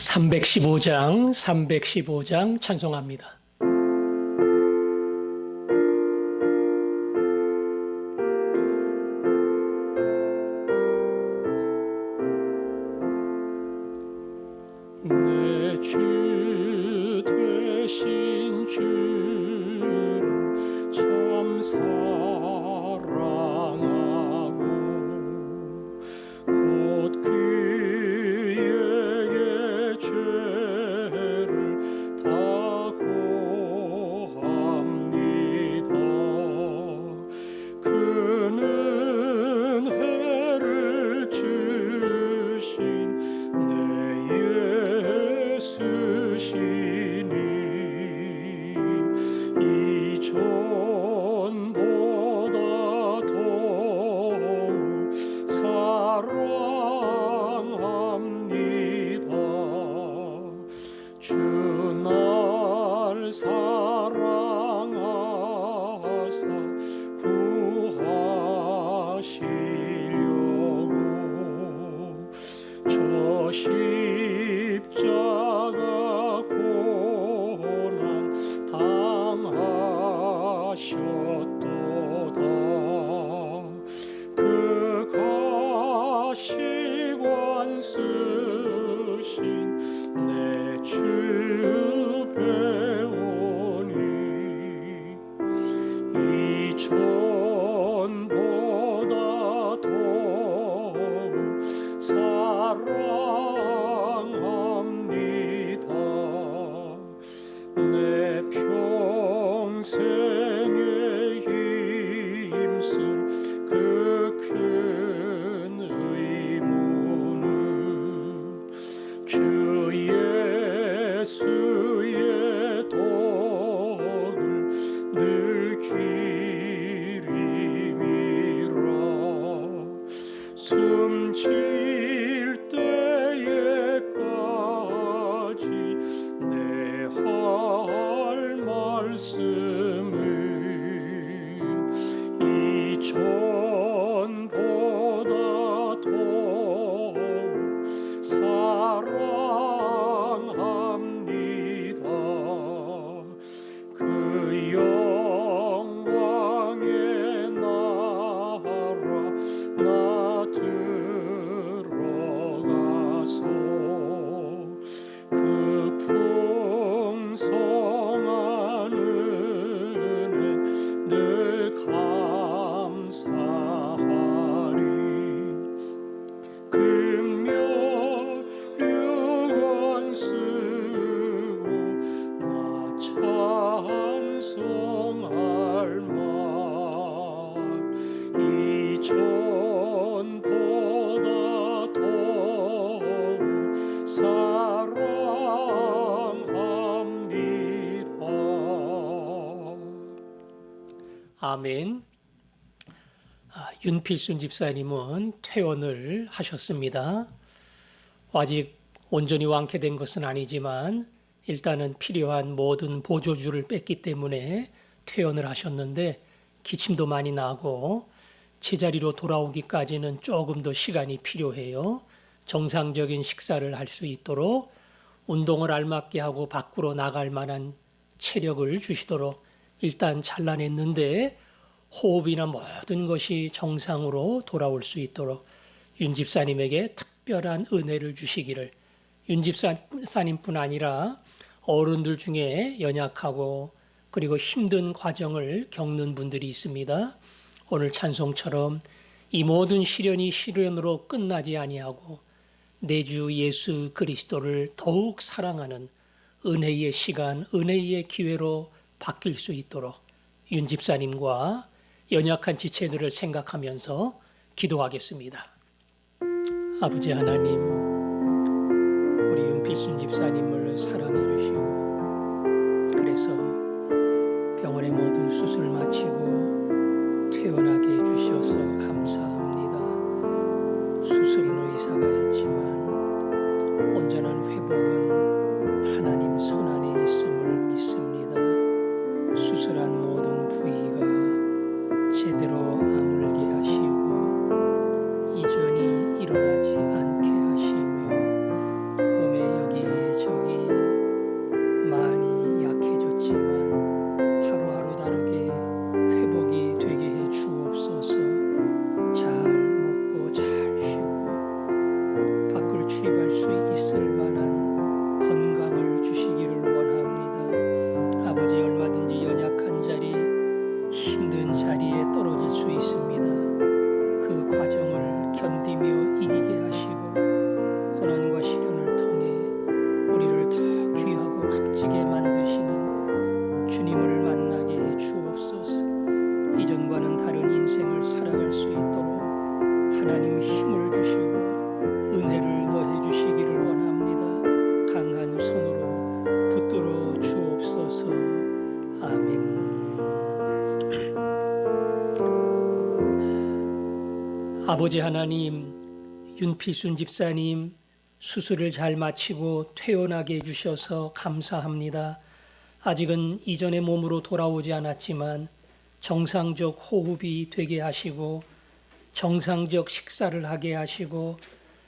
315장 찬송합니다. 내 주 되신 주를 참 사랑하고 곧 그에게 죄를 다 고합니다. 그는 해를 주신 내 예수시니 이전보다 더욱 사랑합니다. 주 날 사랑하사 구하시려고 저 십자가 고난 당하셨도다. 그 가시관 쓰신 내 주 배우니 이전보다 더욱 사랑합니다. 내 평생에 힘쓸 그 큰 의무는 주 예수의 덕을 늘 기림이라. 숨질 때에까지 내 할 말씀은 이전보다 더욱 사랑합니다. 그 영광의 나라 나 들어가서 그 풍성한 은혜 늘 감사하리. 금멸류관 쓰고 나 찬송할 만 이전보다 더욱 사랑합니다. 아멘. 윤필순 집사님은 퇴원을 하셨습니다. 아직 온전히 완쾌된 것은 아니지만 일단은 필요한 모든 보조주를 뺐기 때문에 퇴원을 하셨는데 기침도 많이 나고 제자리로 돌아오기까지는 조금 더 시간이 필요해요. 정상적인 식사를 할 수 있도록 운동을 알맞게 하고 밖으로 나갈 만한 체력을 주시도록 일단 잘라냈는데 호흡이나 모든 것이 정상으로 돌아올 수 있도록 윤 집사님에게 특별한 은혜를 주시기를. 윤 집사님뿐 아니라 어른들 중에 연약하고 그리고 힘든 과정을 겪는 분들이 있습니다. 오늘 찬송처럼 이 모든 시련이 시련으로 끝나지 아니하고 내 주 예수 그리스도를 더욱 사랑하는 은혜의 시간, 은혜의 기회로 바뀔 수 있도록 윤 집사님과 연약한 지체들을 생각하면서 기도하겠습니다. 아버지 하나님, 우리 윤필순 집사님을 사랑해 주시고 그래서 병원의 모든 수술 마치고 퇴원하게 해주셔서 감사합니다. 수술은 의사가 있지만 온전한 회복은 하나님 손안에 있음을 믿습니다. 수술한 모든 부위가 제대로 아물게 하시고 이전이 일어나지 않게 하시며 몸에 여기 수 있을 만한 건강을 주시기를 원합니다. 아버지, 얼마든지 연약한 자리, 힘든 자리에 떨어질 수 있습니다. 그 과정을 견디며 이기게 하시고 고난과 시련을 통해 우리를 더 귀하고 값지게 만드시는 주님을 만나게 해 주옵소서. 이전과는 다른 인생을 살아갈 수 있도록 하나님 힘을 주시고 은혜를 더해 주시기를 원합니다. 강한 손으로 붙들어 주옵소서. 아멘. 아버지 하나님, 윤필순 집사님 수술을 잘 마치고 퇴원하게 해주셔서 감사합니다. 아직은 이전의 몸으로 돌아오지 않았지만 정상적 호흡이 되게 하시고 정상적 식사를 하게 하시고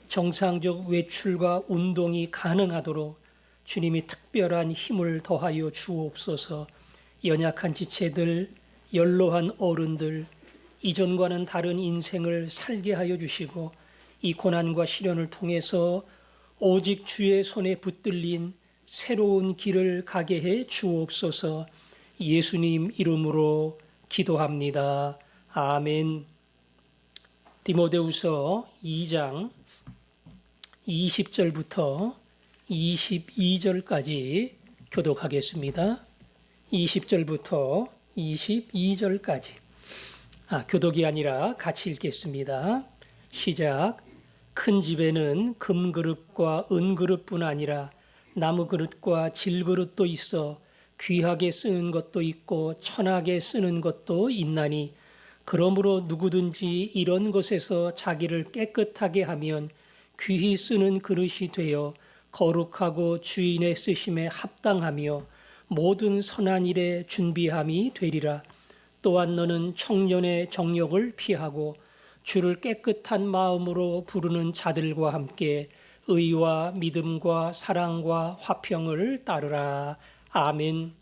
정상적 외출과 운동이 가능하도록 주님이 특별한 힘을 더하여 주옵소서. 연약한 지체들, 연로한 어른들, 이전과는 다른 인생을 살게 하여 주시고 이 고난과 시련을 통해서 오직 주의 손에 붙들린 새로운 길을 가게 해 주옵소서. 예수님 이름으로 기도합니다. 아멘. 디모데후서 2장 20절부터 22절까지 교독하겠습니다. 20절부터 22절까지. 교독이 아니라 같이 읽겠습니다. 시작. 큰 집에는 금그릇과 은그릇뿐 아니라 나무그릇과 질그릇도 있어 귀하게 쓰는 것도 있고 천하게 쓰는 것도 있나니 그러므로 누구든지 이런 것에서 자기를 깨끗하게 하면 귀히 쓰는 그릇이 되어 거룩하고 주인의 쓰심에 합당하며 모든 선한 일에 준비함이 되리라. 또한 너는 청년의 정욕을 피하고 주를 깨끗한 마음으로 부르는 자들과 함께 의와 믿음과 사랑과 화평을 따르라. 아멘.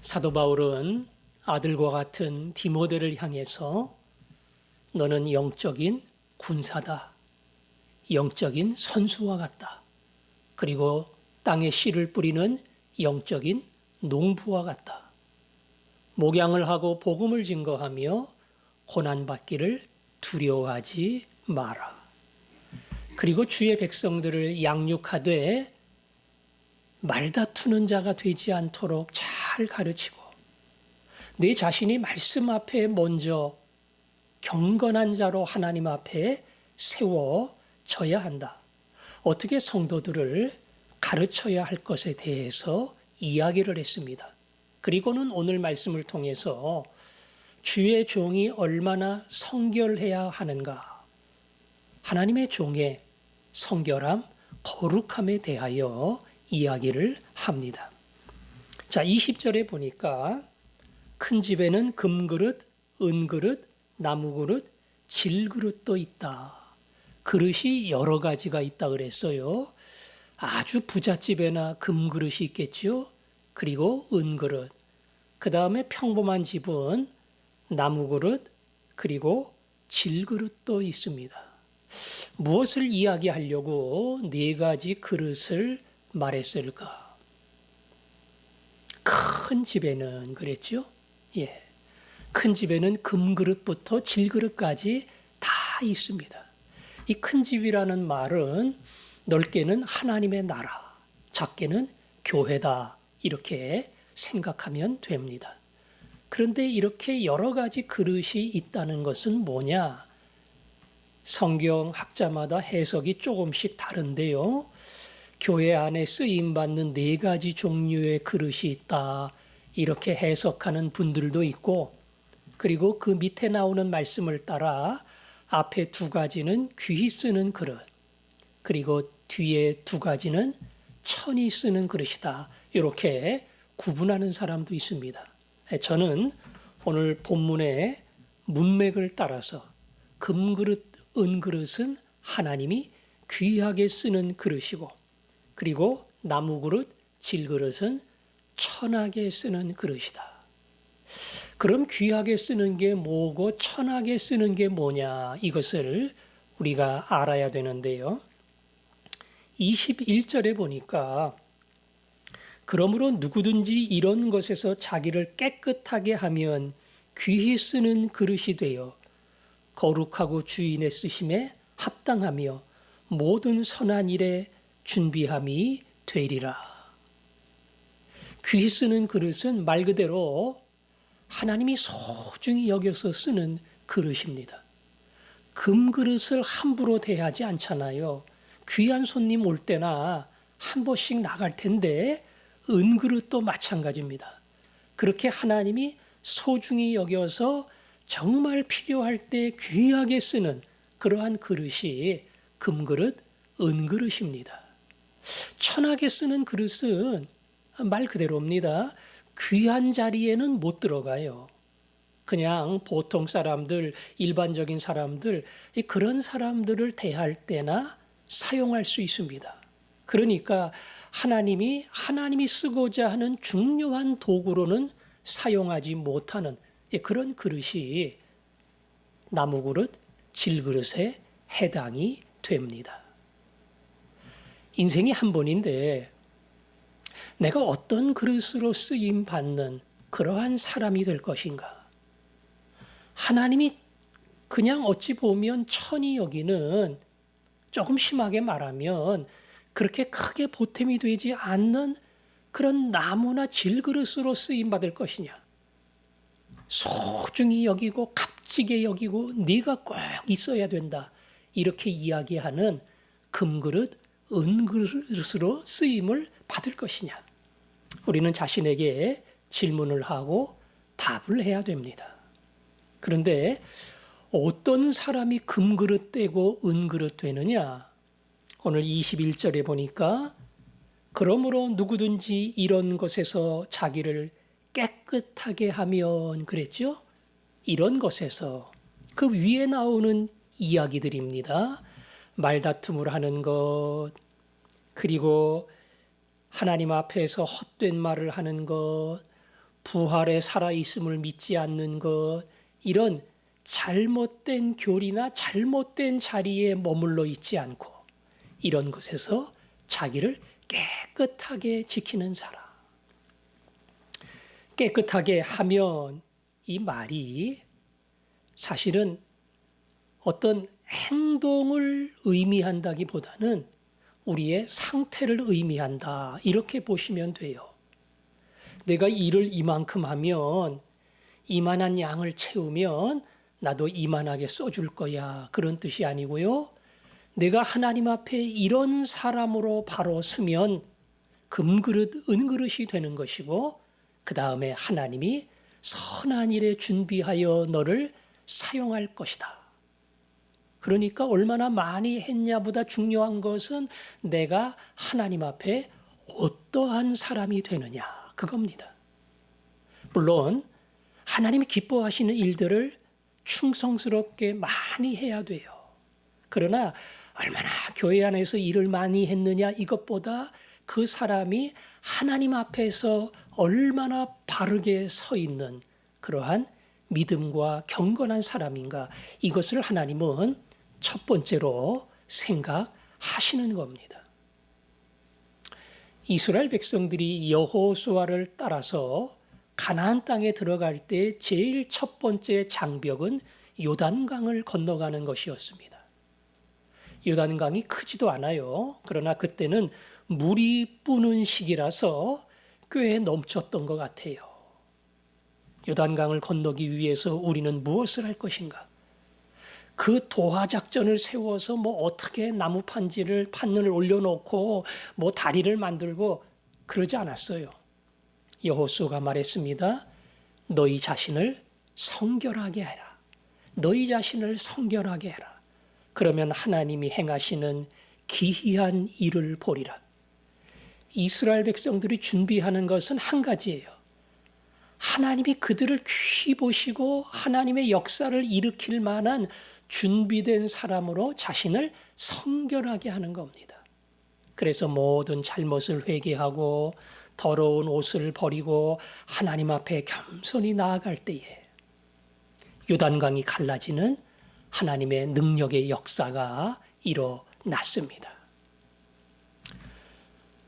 사도 바울은 아들과 같은 디모데를 향해서 너는 영적인 군사다. 영적인 선수와 같다. 그리고 땅에 씨를 뿌리는 영적인 농부와 같다. 목양을 하고 복음을 증거하며 고난받기를 두려워하지 마라. 그리고 주의 백성들을 양육하되 말다투는 자가 되지 않도록 잘 가르치고 내 자신이 말씀 앞에 먼저 경건한 자로 하나님 앞에 세워져야 한다. 어떻게 성도들을 가르쳐야 할 것에 대해서 이야기를 했습니다. 그리고는 오늘 말씀을 통해서 주의 종이 얼마나 성결해야 하는가, 하나님의 종의 성결함, 거룩함에 대하여 이야기를 합니다. 자, 20절에 보니까 큰 집에는 금그릇, 은그릇, 나무그릇, 질그릇도 있다. 그릇이 여러 가지가 있다 그랬어요. 아주 부잣집에나 금그릇이 있겠죠. 그리고 은그릇. 그 다음에 평범한 집은 나무그릇, 그리고 질그릇도 있습니다. 무엇을 이야기하려고 네 가지 그릇을 말했을까? 큰 집에는 그랬죠. 예. 큰 집에는 금그릇부터 질그릇까지 다 있습니다. 이 큰 집이라는 말은 넓게는 하나님의 나라, 작게는 교회다. 이렇게 생각하면 됩니다. 그런데 이렇게 여러 가지 그릇이 있다는 것은 뭐냐? 성경 학자마다 해석이 조금씩 다른데요. 교회 안에 쓰임받는 네 가지 종류의 그릇이 있다. 이렇게 해석하는 분들도 있고, 그리고 그 밑에 나오는 말씀을 따라 앞에 두 가지는 귀히 쓰는 그릇, 그리고 뒤에 두 가지는 천히 쓰는 그릇이다. 이렇게 구분하는 사람도 있습니다. 저는 오늘 본문의 문맥을 따라서 금그릇, 은그릇은 하나님이 귀하게 쓰는 그릇이고, 그리고 나무그릇, 질그릇은 천하게 쓰는 그릇이다. 그럼 귀하게 쓰는 게 뭐고 천하게 쓰는 게 뭐냐, 이것을 우리가 알아야 되는데요. 21절에 보니까 그러므로 누구든지 이런 것에서 자기를 깨끗하게 하면 귀히 쓰는 그릇이 되어 거룩하고 주인의 쓰심에 합당하며 모든 선한 일에 준비함이 되리라. 귀히 쓰는 그릇은 말 그대로 하나님이 소중히 여겨서 쓰는 그릇입니다. 금그릇을 함부로 대하지 않잖아요. 귀한 손님 올 때나 한 번씩 나갈 텐데 은그릇도 마찬가지입니다. 그렇게 하나님이 소중히 여겨서 정말 필요할 때 귀하게 쓰는 그러한 그릇이 금그릇, 은그릇입니다. 천하게 쓰는 그릇은 말 그대로입니다. 귀한 자리에는 못 들어가요. 그냥 보통 사람들, 일반적인 사람들, 그런 사람들을 대할 때나 사용할 수 있습니다. 그러니까 하나님이 쓰고자 하는 중요한 도구로는 사용하지 못하는 그런 그릇이 나무그릇, 질그릇에 해당이 됩니다. 인생이 한 번인데 내가 어떤 그릇으로 쓰임 받는 그러한 사람이 될 것인가? 하나님이 그냥 어찌 보면 천히 여기는, 조금 심하게 말하면 그렇게 크게 보탬이 되지 않는 그런 나무나 질그릇으로 쓰임 받을 것이냐? 소중히 여기고 값지게 여기고 네가 꼭 있어야 된다, 이렇게 이야기하는 금그릇, 은그릇으로 쓰임을 받을 것이냐? 우리는 자신에게 질문을 하고 답을 해야 됩니다. 그런데 어떤 사람이 금그릇 되고 은그릇 되느냐? 오늘 21절에 보니까 그러므로 누구든지 이런 것에서 자기를 깨끗하게 하면, 그랬죠? 이런 것에서, 그 위에 나오는 이야기들입니다. 말다툼을 하는 것, 그리고 하나님 앞에서 헛된 말을 하는 것, 부활에 살아있음을 믿지 않는 것, 이런 잘못된 교리나 잘못된 자리에 머물러 있지 않고 이런 것에서 자기를 깨끗하게 지키는 사람. 깨끗하게 하면, 이 말이 사실은 어떤 행동을 의미한다기보다는 우리의 상태를 의미한다, 이렇게 보시면 돼요. 내가 일을 이만큼 하면, 이만한 양을 채우면 나도 이만하게 써줄 거야, 그런 뜻이 아니고요. 내가 하나님 앞에 이런 사람으로 바로 서면 금그릇, 은그릇이 되는 것이고, 그 다음에 하나님이 선한 일에 준비하여 너를 사용할 것이다. 그러니까 얼마나 많이 했냐보다 중요한 것은 내가 하나님 앞에 어떠한 사람이 되느냐, 그겁니다. 물론 하나님이 기뻐하시는 일들을 충성스럽게 많이 해야 돼요. 그러나 얼마나 교회 안에서 일을 많이 했느냐, 이것보다 그 사람이 하나님 앞에서 얼마나 바르게 서 있는 그러한 믿음과 경건한 사람인가, 이것을 하나님은 첫 번째로 생각하시는 겁니다. 이스라엘 백성들이 여호수아를 따라서 가나안 땅에 들어갈 때 제일 첫 번째 장벽은 요단강을 건너가는 것이었습니다. 요단강이 크지도 않아요. 그러나 그때는 물이 뿌는 시기라서 꽤 넘쳤던 것 같아요. 요단강을 건너기 위해서 우리는 무엇을 할 것인가? 그 도하 작전을 세워서 어떻게 나무 판을 올려놓고 다리를 만들고 그러지 않았어요. 여호수아가 말했습니다. 너희 자신을 성결하게 해라. 너희 자신을 성결하게 해라. 그러면 하나님이 행하시는 기이한 일을 보리라. 이스라엘 백성들이 준비하는 것은 한 가지예요. 하나님이 그들을 귀히 보시고 하나님의 역사를 일으킬 만한 준비된 사람으로 자신을 성결하게 하는 겁니다. 그래서 모든 잘못을 회개하고 더러운 옷을 버리고 하나님 앞에 겸손히 나아갈 때에 요단강이 갈라지는 하나님의 능력의 역사가 일어났습니다.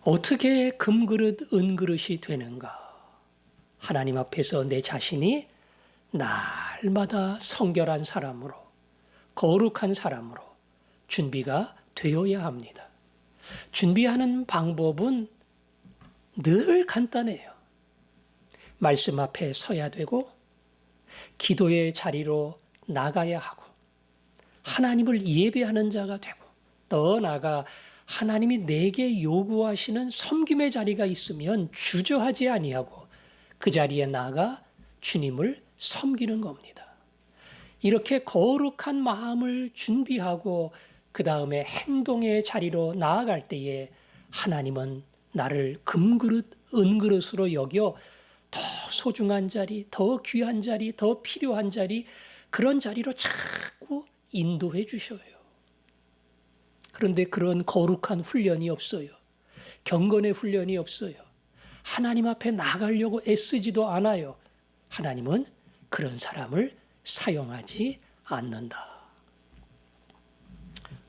어떻게 금그릇, 은그릇이 되는가? 하나님 앞에서 내 자신이 날마다 성결한 사람으로, 거룩한 사람으로 준비가 되어야 합니다. 준비하는 방법은 늘 간단해요. 말씀 앞에 서야 되고, 기도의 자리로 나가야 하고, 하나님을 예배하는 자가 되고, 더 나아가 하나님이 내게 요구하시는 섬김의 자리가 있으면 주저하지 아니하고 그 자리에 나가 주님을 섬기는 겁니다. 이렇게 거룩한 마음을 준비하고 그 다음에 행동의 자리로 나아갈 때에 하나님은 나를 금그릇, 은그릇으로 여겨 더 소중한 자리, 더 귀한 자리, 더 필요한 자리, 그런 자리로 자꾸 인도해 주셔요. 그런데 그런 거룩한 훈련이 없어요. 경건의 훈련이 없어요. 하나님 앞에 나가려고 애쓰지도 않아요. 하나님은 그런 사람을 사용하지 않는다.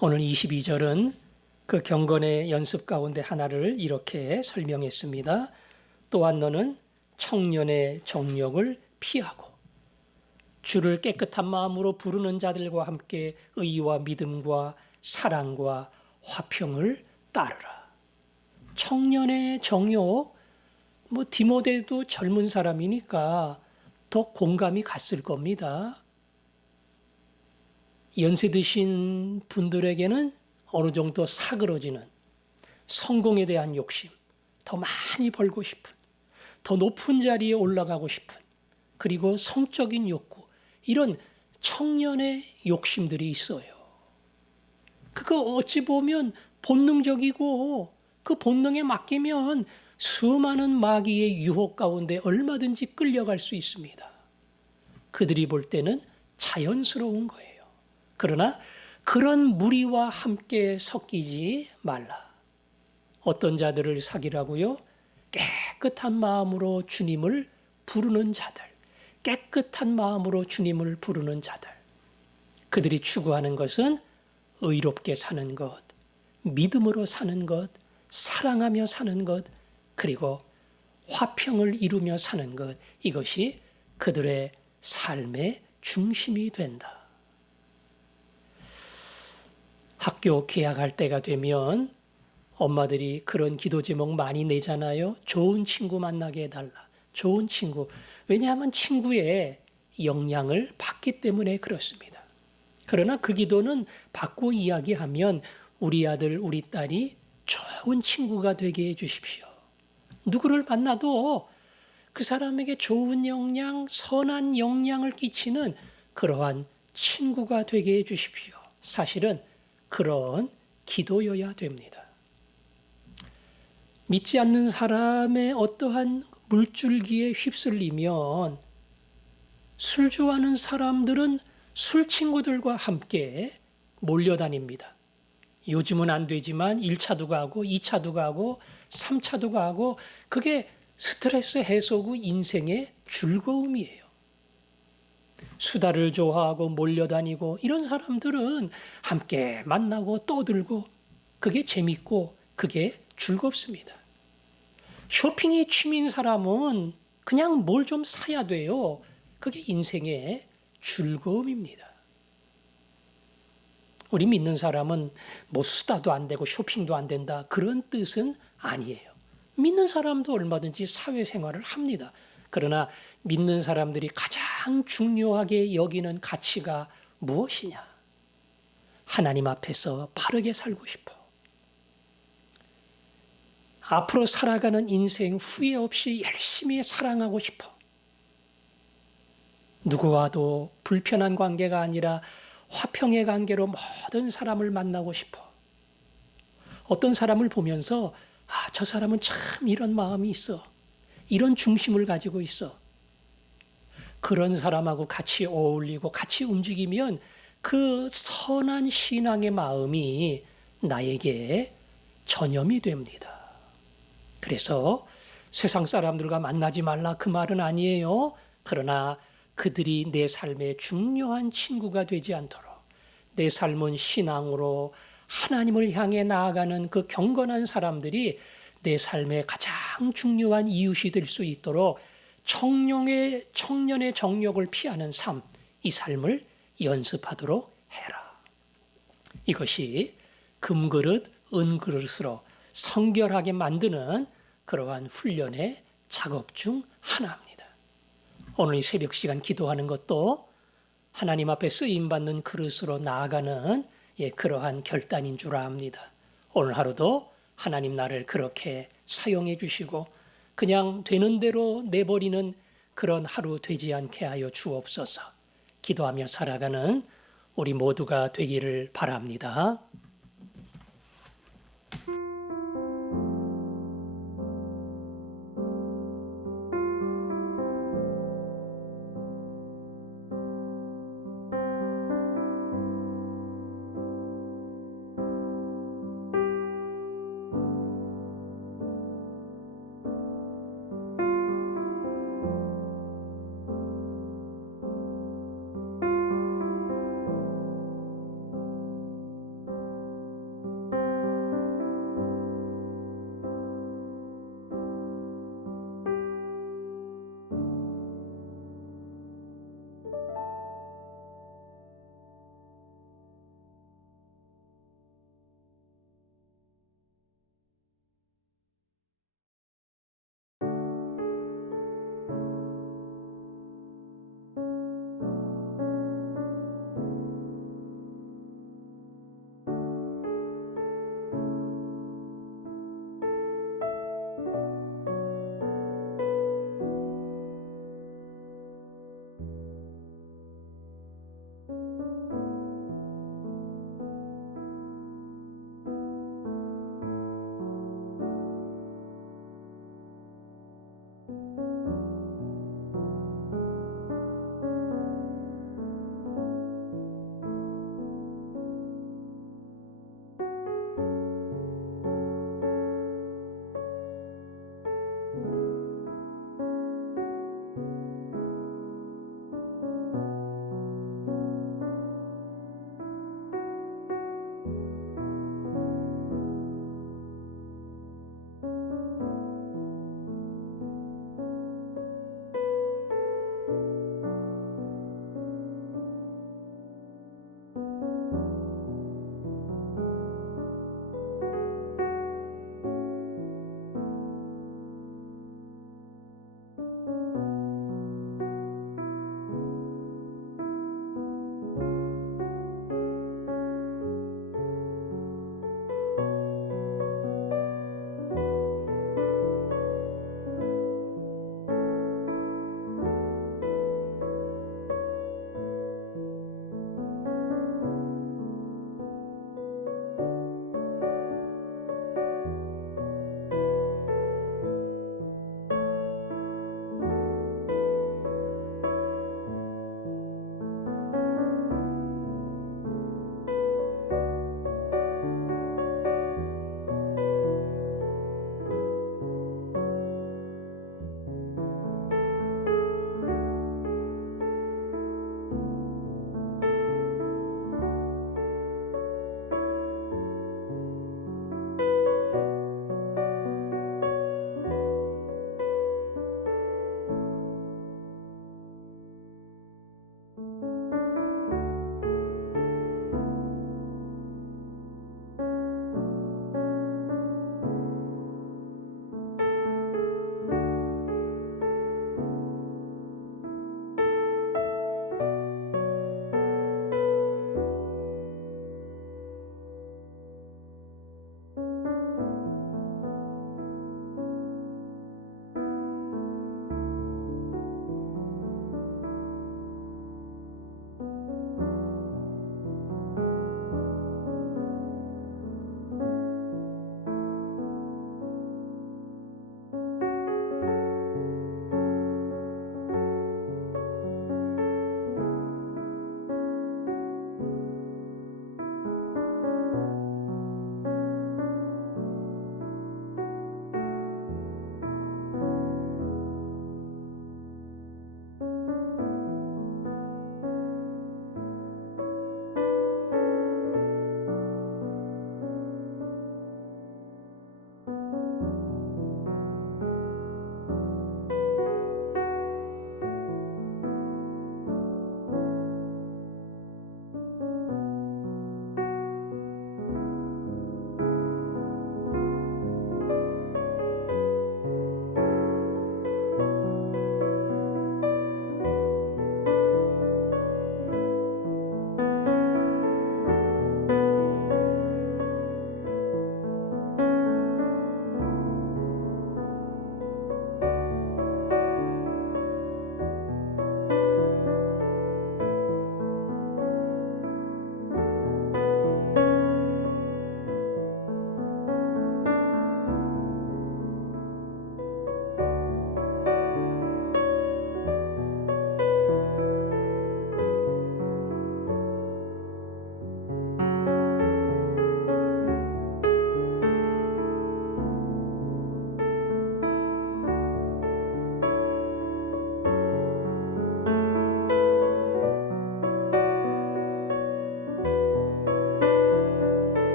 오늘 22절은 그 경건의 연습 가운데 하나를 이렇게 설명했습니다. 또한 너는 청년의 정욕을 피하고 주를 깨끗한 마음으로 부르는 자들과 함께 의와 믿음과 사랑과 화평을 따르라. 청년의 정욕, 디모데도 젊은 사람이니까 더 공감이 갔을 겁니다. 연세 드신 분들에게는 어느 정도 사그러지는 성공에 대한 욕심, 더 많이 벌고 싶은, 더 높은 자리에 올라가고 싶은, 그리고 성적인 욕구, 이런 청년의 욕심들이 있어요. 그거 어찌 보면 본능적이고 그 본능에 맡기면 수많은 마귀의 유혹 가운데 얼마든지 끌려갈 수 있습니다. 그들이 볼 때는 자연스러운 거예요. 그러나 그런 무리와 함께 섞이지 말라. 어떤 자들을 사귀라고요? 깨끗한 마음으로 주님을 부르는 자들, 깨끗한 마음으로 주님을 부르는 자들. 그들이 추구하는 것은 의롭게 사는 것, 믿음으로 사는 것, 사랑하며 사는 것, 그리고 화평을 이루며 사는 것, 이것이 그들의 삶의 중심이 된다. 학교 개학할 때가 되면 엄마들이 그런 기도 제목 많이 내잖아요. 좋은 친구 만나게 해달라. 좋은 친구. 왜냐하면 친구의 영향을 받기 때문에 그렇습니다. 그러나 그 기도는 받고 이야기하면 우리 아들, 우리 딸이 좋은 친구가 되게 해 주십시오. 누구를 만나도 그 사람에게 좋은 영향, 선한 영향을 끼치는 그러한 친구가 되게 해 주십시오. 사실은 그런 기도여야 됩니다. 믿지 않는 사람의 어떠한 물줄기에 휩쓸리면 술 좋아하는 사람들은 술 친구들과 함께 몰려다닙니다. 요즘은 안 되지만 1차도 가고 2차도 가고 3차도 가고 그게 스트레스 해소고 인생의 즐거움이에요. 수다를 좋아하고 몰려다니고 이런 사람들은 함께 만나고 떠들고 그게 재밌고 그게 즐겁습니다. 쇼핑이 취미인 사람은 그냥 뭘 좀 사야 돼요. 그게 인생의 즐거움입니다. 우리 믿는 사람은 수다도 안 되고 쇼핑도 안 된다. 그런 뜻은 아니에요. 믿는 사람도 얼마든지 사회생활을 합니다. 그러나 믿는 사람들이 가장 중요하게 여기는 가치가 무엇이냐? 하나님 앞에서 바르게 살고 싶어. 앞으로 살아가는 인생 후회 없이 열심히 사랑하고 싶어. 누구와도 불편한 관계가 아니라 화평의 관계로 모든 사람을 만나고 싶어. 어떤 사람을 보면서 저 사람은 참 이런 마음이 있어. 이런 중심을 가지고 있어. 그런 사람하고 같이 어울리고 같이 움직이면 그 선한 신앙의 마음이 나에게 전염이 됩니다. 그래서 세상 사람들과 만나지 말라 그 말은 아니에요. 그러나 그들이 내 삶의 중요한 친구가 되지 않도록 내 삶은 신앙으로 하나님을 향해 나아가는 그 경건한 사람들이 내 삶의 가장 중요한 이웃이 될 수 있도록 청년의 정욕을 피하는 삶, 이 삶을 연습하도록 해라. 이것이 금그릇, 은그릇으로 성결하게 만드는 그러한 훈련의 작업 중 하나입니다. 오늘 이 새벽 시간 기도하는 것도 하나님 앞에 쓰임받는 그릇으로 나아가는 그러한 결단인 줄 압니다. 오늘 하루도 하나님 나를 그렇게 사용해 주시고 그냥 되는 대로 내버리는 그런 하루 되지 않게 하여 주옵소서. 기도하며 살아가는 우리 모두가 되기를 바랍니다.